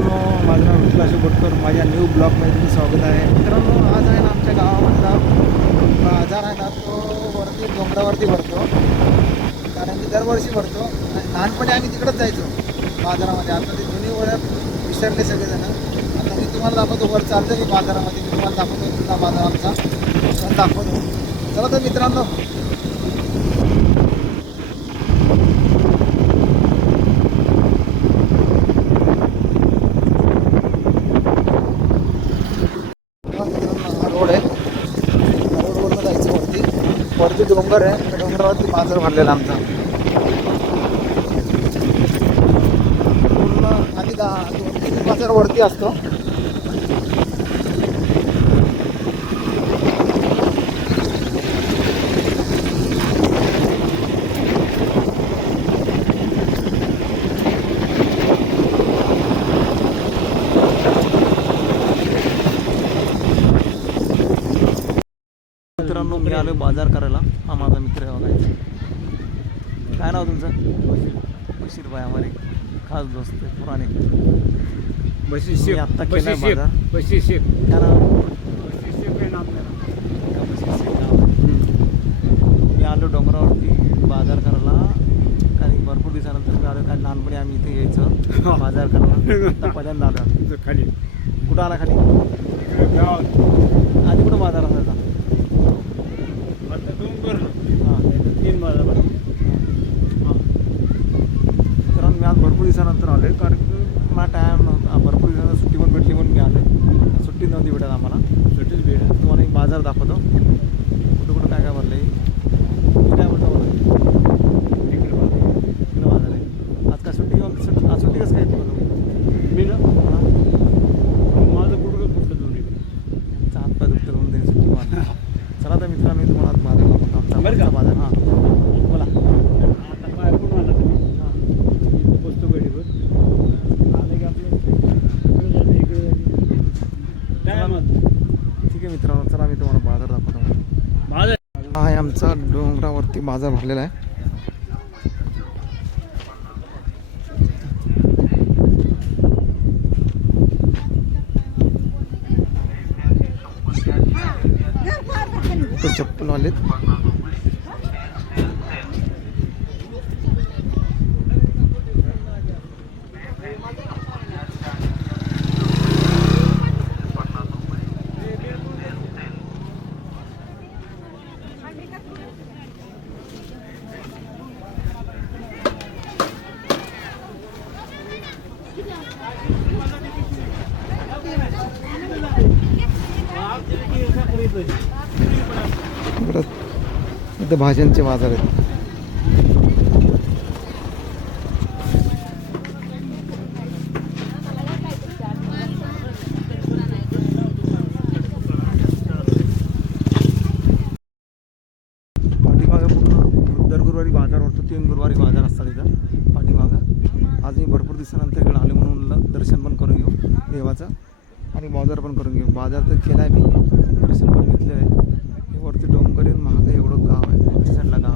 मित्रांनो, माझं नाव विश्वास बोटकर. माझ्या न्यू ब्लॉगमध्ये तुमचं स्वागत आहे. मित्रांनो, आज आहे ना आमच्या गावामधला बाजार आहे ना, तो वरती डोंगरावरती भरतो. कारण की दरवर्षी भरतो. आणि लहानपणी आम्ही तिकडंच जायचो बाजारामध्ये. आता ते जुनी ओळख विसरले सगळेजण. आता मी तुम्हाला दाखवतो, वर चालतो मी बाजारामध्ये. मी तुम्हाला दाखवतो तुझा बाजार आमचा दाखवतो. चला तर मित्रांनो, रोड आहे. रोडवरनं जायचं वरती डोंगर आहे. त्या डोंगरावरती बाजार भरलेला आमचा. पूर्ण आधी 2-3 बाजार वरती असतो. मित्रांनो, मी आलो बाजार करायला. हा माझा मित्र आहे बघायचा. काय नाव तुमचं? बशीर भाई. हमारे खास दोस्त है पुराने. बशीर शेख. आत्ता केला बाजार. बशीर शेख. क्या नाव? बशीर शेख है नाम मेरा. बशीर शेख नाव आहे. मी आलो डोंगरावरती बाजार करायला. कारण भरपूर दिवसानंतर मी आलो. कारण लहानपणी आम्ही इथे यायचं बाजार करायला. आता पहिल्यांदा आलो. खाली कुठं आला खाली? गावात आधी कुठं बाजार असायचा? आता डोंगर हां 3 बाजार हां. कारण मी आज भरपूर दिवसानंतर आलो आहे. कारण की मला टाईम नव्हता. भरपूर दिवसांना सुट्टी पण भेटली म्हणून मी आलो. सुट्टी नव्हती भेटत आम्हाला. सुट्टीच भेट. तुम्हाला मी बाजार दाखवतो. कुठं कुठं काय काय भरलं आहे. मी काय बोलतो मला इकडे बाजार. इकडं बाजार आहे. आज काय सुट्टी घेऊन आज सुट्टी कसं काय येते तुम्ही? मी ना हां, माझं गुडघं फुटलं दोन्ही. हात पाय दुखतं म्हणून त्यांनी सुट्टी मारली. चला तर मित्रांनो, मी तुम्हाला आज बाजार दाखवतो. आमचा बाजार. हां बोला. आता पाय कोण आला तुम्ही? हां इथं बसतो गाडीवर. आलं की आपलं इकडे जाते इकडे जाते. टायम ठीक आहे मित्रांनो, चला मी तुम्हाला बाजार दाखवतो. माझं हा आहे आमचा डोंगरावरती बाजार भरलेला आहे. तो चप्पल वालेत. इकडं इथं भाज्यांचे बाजार आहेत. पाठीमागं पूर्ण दर गुरुवारी बाजार भरतो. 3 गुरुवारी बाजार असतात इथं पाठीमागं. आज मी भरपूर दिवसानंतर इकडे आले म्हणून म्हणलं दर्शन पण करून घेऊ देवाचं आणि बाजार पण करून घेऊ. बाजार तर केला आहे मी, दर्शन पण घेतलं आहे. हे वरती डोंगर आहे, महाग एवढं गाव आहे. वरच्या साईडला गाव